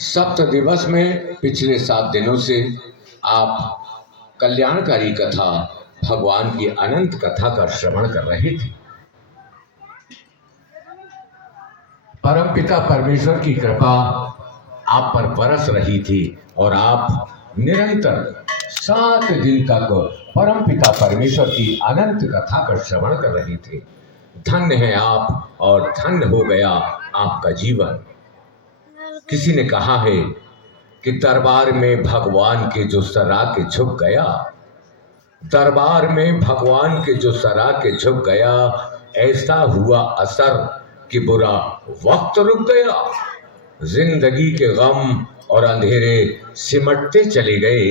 सप्त दिवस में पिछले 7 दिनों से आप कल्याणकारी कथा, भगवान की अनंत कथा का श्रवण कर रहे थे। परमपिता परमेश्वर की कृपा आप पर बरस रही थी और आप निरंतर 7 दिन तक परमपिता परमेश्वर की अनंत कथा का श्रवण कर रहे थे। धन्य है आप और धन्य हो गया आपका जीवन। किसी ने कहा है कि दरबार में भगवान के जो सरा के झुक गया, दरबार में भगवान के जो सरा के झुक गया, ऐसा हुआ असर कि बुरा वक्त रुक गया। जिंदगी के गम और अंधेरे सिमटते चले गए,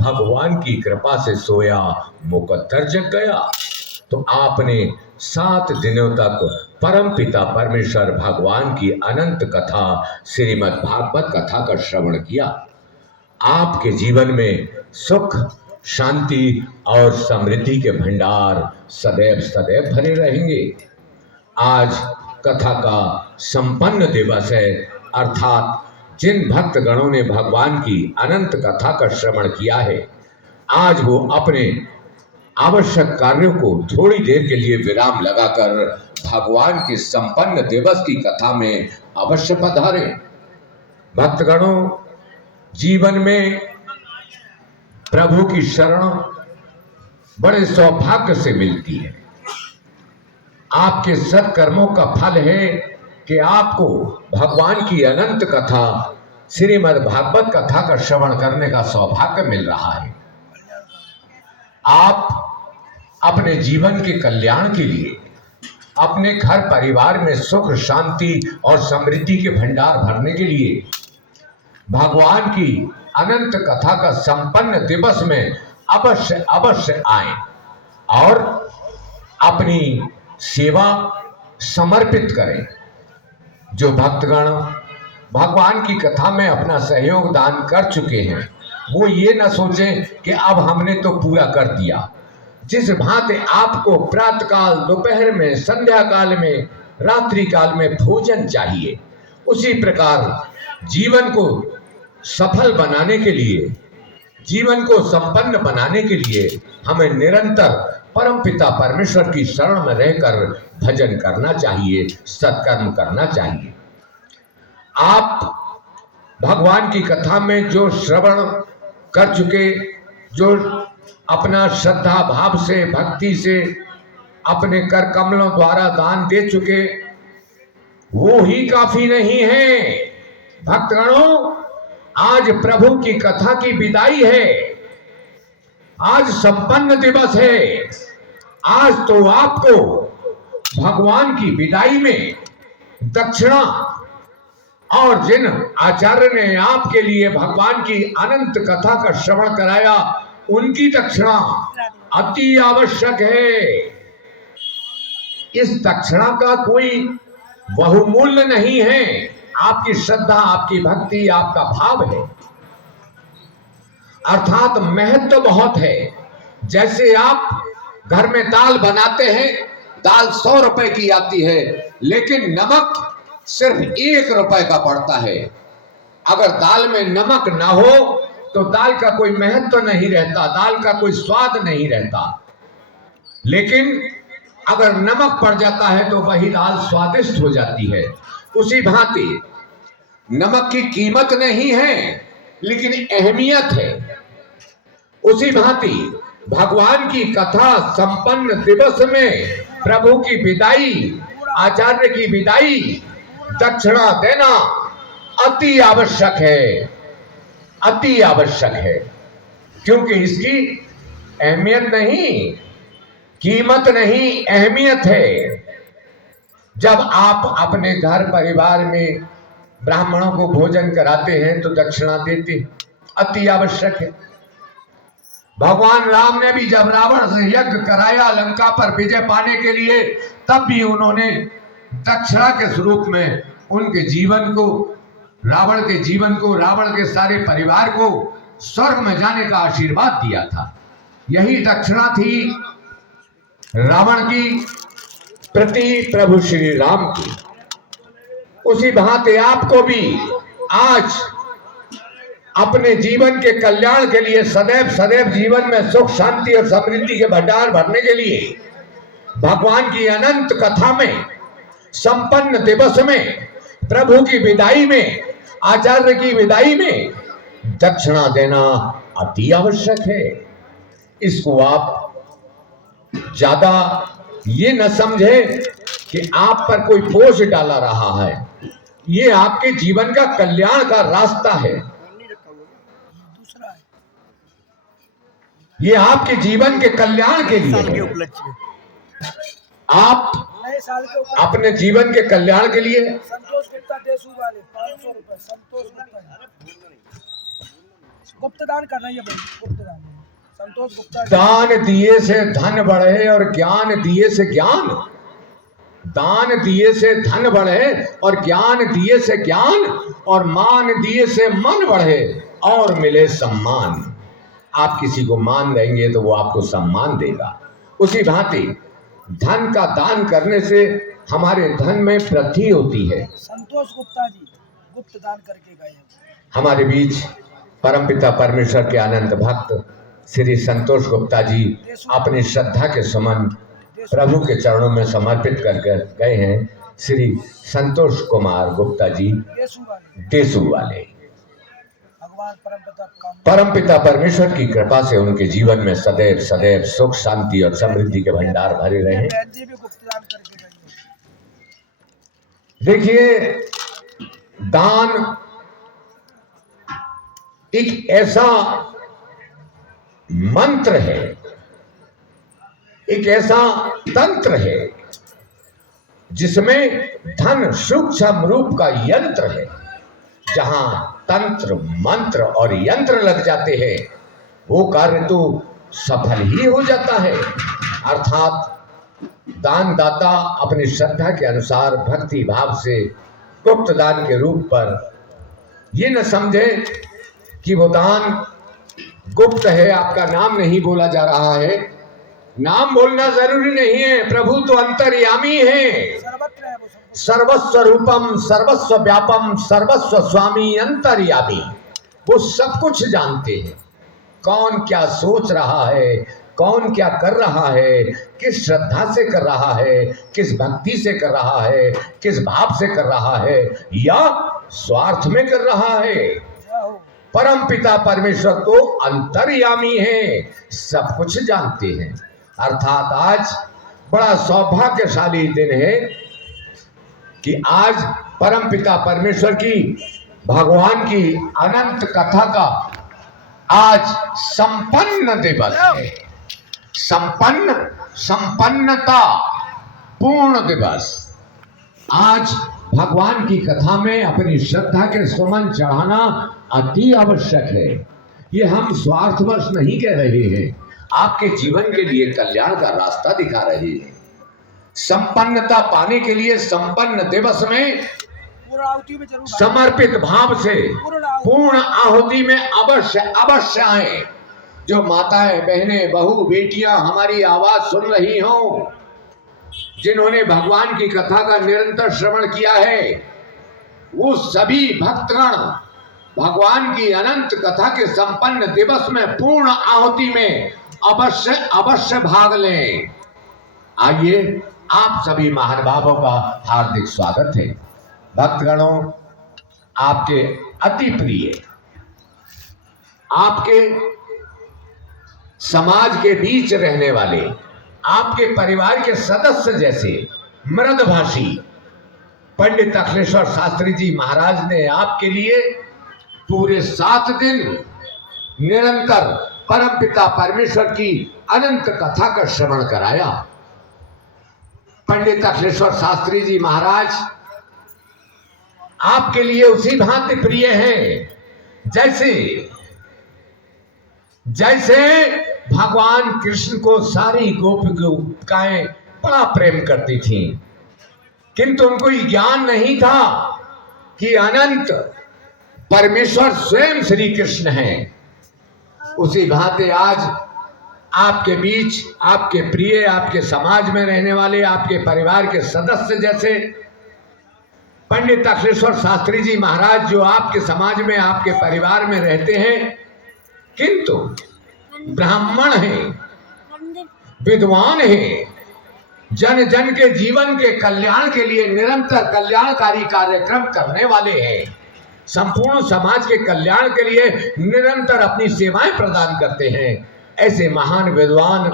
भगवान की कृपा से सोया मुकद्दर जग गया। तो आपने 7 दिनों तक परमपिता परमेश्वर भगवान की अनंत कथा, श्रीमद् भागवत कथा का श्रवण किया। आपके जीवन में सुख, शांति और समृद्धि के भंडार सदैव सदैव भरे रहेंगे। आज कथा का संपन्न दिवस है, अर्थात जिन भक्त गणों ने भगवान की अनंत कथा का श्रवण किया है, आज वो अपने आवश्यक कार्यों को थोड़ी देर के लिए विराम लगाकर भगवान के संपन्न दिवस की कथा में अवश्य पधारें। भक्तगणों, जीवन में प्रभु की शरण बड़े सौभाग्य से मिलती है। आपके सत्कर्मों का फल है कि आपको भगवान की अनंत कथा, श्रीमद् भागवत कथा का श्रवण करने का सौभाग्य मिल रहा है। आप अपने जीवन के कल्याण के लिए, अपने घर परिवार में सुख, शांति और समृद्धि के भंडार भरने के लिए भगवान की अनंत कथा का संपन्न दिवस में अवश्य अवश्य आएं और अपनी सेवा समर्पित करें। जो भक्तगण भगवान की कथा में अपना सहयोग दान कर चुके हैं, वो ये न सोचें कि अब हमने तो पूरा कर दिया। जिस भांति आपको प्रातः काल, दोपहर में, संध्या काल में, रात्रि काल में भोजन चाहिए, उसी प्रकार जीवन को सफल बनाने के लिए, जीवन को संपन्न बनाने के लिए हमें निरंतर परमपिता परमेश्वर की शरण में रहकर भजन करना चाहिए, सत्कर्म करना चाहिए। आप भगवान की कथा में जो श्रवण कर चुके, जो अपना श्रद्धा भाव से, भक्ति से अपने कर कमलों द्वारा दान दे चुके, वो ही काफी नहीं है। भक्तगणों, आज प्रभु की कथा की विदाई है, आज संपन्न दिवस है। आज तो आपको भगवान की विदाई में दक्षिणा, और जिन आचार्य ने आपके लिए भगवान की अनंत कथा का श्रवण कराया, उनकी दक्षिणा अति आवश्यक है। इस दक्षिणा का कोई बहुमूल्य नहीं है। आपकी श्रद्धा, आपकी भक्ति, आपका भाव है, अर्थात महत्व बहुत है। जैसे आप घर में दाल बनाते हैं, दाल 100 रुपए की आती है, लेकिन नमक सिर्फ 1 रुपए का पड़ता है। अगर दाल में नमक ना हो तो दाल का कोई महत्व नहीं रहता, दाल का कोई स्वाद नहीं रहता। लेकिन अगर नमक पड़ जाता है तो वही दाल स्वादिष्ट हो जाती है। उसी भांति नमक की कीमत नहीं है, लेकिन अहमियत है। उसी भांति भगवान की कथा संपन्न दिवस में प्रभु की विदाई, आचार्य की विदाई, दक्षिणा देना अति आवश्यक है, अति आवश्यक है। क्योंकि इसकी अहमियत नहीं, कीमत नहीं, अहमियत है। जब आप अपने घर परिवार में ब्राह्मणों को भोजन कराते हैं तो दक्षिणा देते, अति आवश्यक है। भगवान राम ने भी जब रावण से यज्ञ कराया लंका पर विजय पाने के लिए, तब भी उन्होंने दक्षिणा के स्वरूप में उनके जीवन को, रावण के जीवन को, रावण के सारे परिवार को स्वर्ग में जाने का आशीर्वाद दिया था। यही दक्षिणा थी रावण की प्रति प्रभु श्री राम की। उसी भांति आपको भी आज अपने जीवन के कल्याण के लिए, सदैव सदैव जीवन में सुख शांति और समृद्धि के भंडार भरने के लिए भगवान की अनंत कथा में, संपन्न दिवस में, प्रभु की विदाई में, आचार्य की विदाई में दक्षिणा देना अति आवश्यक है। इसको आप ज्यादा ये न समझे कि आप पर कोई बोझ डाला रहा है। ये आपके जीवन का कल्याण का रास्ता है। ये आपके जीवन के कल्याण के लिए है। आप अपने जीवन के कल्याण के लिए संतोष गुप्ता देशू वाले 500 रुपए, संतोष गुप्ता गुप्त दान करना है, गुप्त दान। संतोष गुप्ता दान दिए से धन बढ़े और ज्ञान दिए से ज्ञान, दान दिए से धन बढ़े और ज्ञान दिए से ज्ञान, और मान दिए से मन बढ़े और मिले सम्मान। आप किसी को मान देंगे तो वो आपको सम्मान देगा। उसी भांति धन का दान करने से हमारे धन में वृद्धि होती है। संतोष गुप्ता जी गुप्त दान करके गए। हमारे बीच परमपिता परमेश्वर के अनंत भक्त श्री संतोष गुप्ता जी अपनी श्रद्धा के सुमन प्रभु के चरणों में समर्पित कर गए हैं। श्री संतोष कुमार गुप्ता जी देसू वाले। परमपिता परमेश्वर की कृपा से उनके जीवन में सदैव सदैव सुख शांति और समृद्धि के भंडार भरे रहे। देखिए, दान एक ऐसा मंत्र है, एक ऐसा तंत्र है जिसमें धन सूक्ष्म रूप का यंत्र है। जहां तंत्र मंत्र और यंत्र लग जाते हैं वो कार्य तो सफल ही हो जाता है। अर्थात दानदाता अपनी श्रद्धा के अनुसार भक्ति भाव से गुप्त दान के रूप पर ये न समझे कि वो दान गुप्त है, आपका नाम नहीं बोला जा रहा है। नाम बोलना जरूरी नहीं है, प्रभु तो अंतर्यामी है। सर्वस्व रूपम सर्वस्व व्यापम सर्वस्व स्वामी अंतर्यामी। वो सब कुछ जानते हैं, कौन क्या सोच रहा है, कौन क्या कर रहा है, किस श्रद्धा से कर रहा है, किस भक्ति से कर रहा है, किस भाव से कर रहा है, या स्वार्थ में कर रहा है। परम पिता परमेश्वर तो अंतर्यामी है, सब कुछ जानते हैं। अर्थात आज बड़ा सौभाग्यशाली दिन है कि आज परम पिता परमेश्वर की, भगवान की अनंत कथा का आज संपन्न दिवस है। संपन्नता पूर्ण दिवस। आज भगवान की कथा में अपनी श्रद्धा के सुमन चढ़ाना अति आवश्यक है। ये हम स्वार्थवश नहीं कह रहे हैं, आपके जीवन के लिए कल्याण का रास्ता दिखा रहे हैं। संपन्नता पाने के लिए संपन्न दिवस में समर्पित भाव से पूर्ण आहुति में अवश्य आए। जो माताएं, बहनें, बहू, बेटियां हमारी आवाज सुन रही हों, जिन्होंने भगवान की कथा का निरंतर श्रवण किया है, वो सभी भक्तगण भगवान की अनंत कथा के संपन्न दिवस में पूर्ण आहुति में अवश्य भाग लें। आइए, आप सभी महानुभावों का हार्दिक स्वागत है। भक्तगणों, आपके अति प्रिय, आपके समाज के बीच रहने वाले, आपके परिवार के सदस्य जैसे मृदभाषी पंडित अखिलेश्वर शास्त्री जी महाराज ने आपके लिए पूरे 7 दिन निरंतर परमपिता परमेश्वर की अनंत कथा का श्रवण कराया। पंडित अखिलेश्वर शास्त्री जी महाराज आपके लिए उसी भांति प्रिय हैं जैसे भगवान कृष्ण को सारी गोपिकाएं बड़ा प्रेम करती थीं, किंतु उनको ये ज्ञान नहीं था कि अनंत परमेश्वर स्वयं श्री कृष्ण हैं। उसी भांति आज आपके बीच, आपके प्रिय, आपके समाज में रहने वाले, आपके परिवार के सदस्य जैसे पंडित अखिलेश्वर शास्त्री जी महाराज जो आपके समाज में आपके परिवार में रहते हैं, किंतु ब्राह्मण हैं, विद्वान हैं, जन जन के जीवन के कल्याण के लिए निरंतर कल्याणकारी कार्यक्रम करने वाले हैं, संपूर्ण समाज के कल्याण के लिए निरंतर अपनी सेवाएं प्रदान करते हैं। ऐसे महान विद्वान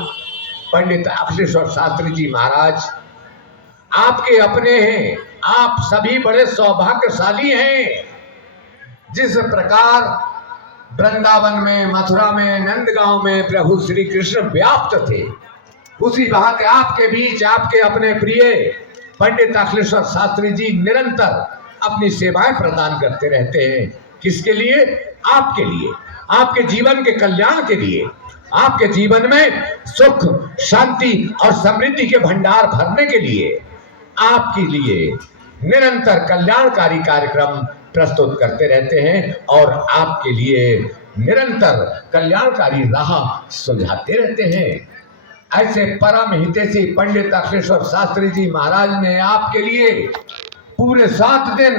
पंडित अखिलेश्वर शास्त्री जी महाराज आपके अपने हैं। आप सभी बड़े सौभाग्यशाली हैं। जिस प्रकार वृंदावन में, मथुरा में, नंदगांव में प्रभु श्री कृष्ण व्याप्त थे, उसी भांति आपके बीच आपके अपने प्रिय पंडित अखिलेश्वर शास्त्री जी निरंतर अपनी सेवाएं प्रदान करते रहते हैं। किसके लिए? आपके लिए, आपके जीवन के कल्याण के लिए, आपके जीवन में सुख, शांति और समृद्धि के भंडार भरने के लिए, आपके लिए निरंतर कल्याणकारी कार्यक्रम प्रस्तुत करते रहते हैं और आपके लिए निरंतर कल्याणकारी राह सुझाते रहते हैं। ऐसे परम हितैषी पंडित अखिलेश्वर शास्त्री जी महाराज ने आपके लिए पूरे 7 दिन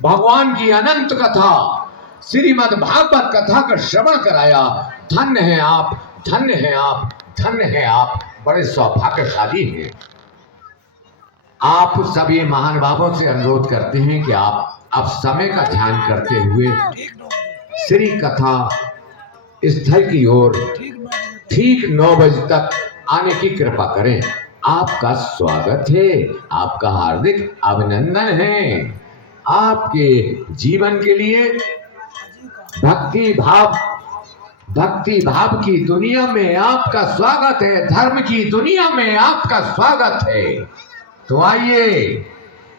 भगवान की अनंत कथा, श्रीमद् भागवत कथा का श्रवण कराया। धन्य हैं आप, धन्य हैं आप, धन्य हैं आप, बड़े सौभाग्यशाली हैं। आप सभी महानुभावों से अनुरोध करते हैं कि आप समय का ध्यान करते हुए श्री कथा स्थल की ओर ठीक 9 बजे तक आने की कृपा करें। आपका स्वागत है, आपका हार्दिक अभिनंदन है। आपके जीवन के लिए भक्ति भाव की दुनिया में आपका स्वागत है, धर्म की दुनिया में आपका स्वागत है। तो आइए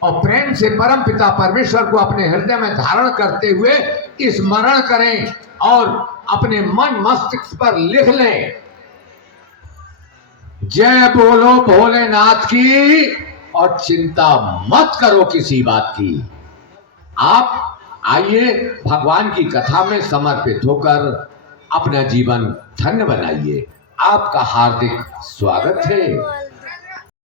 और प्रेम से परम पिता परमेश्वर को अपने हृदय में धारण करते हुए स्मरण करें और अपने मन मस्तिष्क पर लिख लें, जय बोलो भोलेनाथ की, और चिंता मत करो किसी बात की। आप आइए भगवान की कथा में समर्पित होकर अपना जीवन धन्य बनाइए। आपका हार्दिक स्वागत है।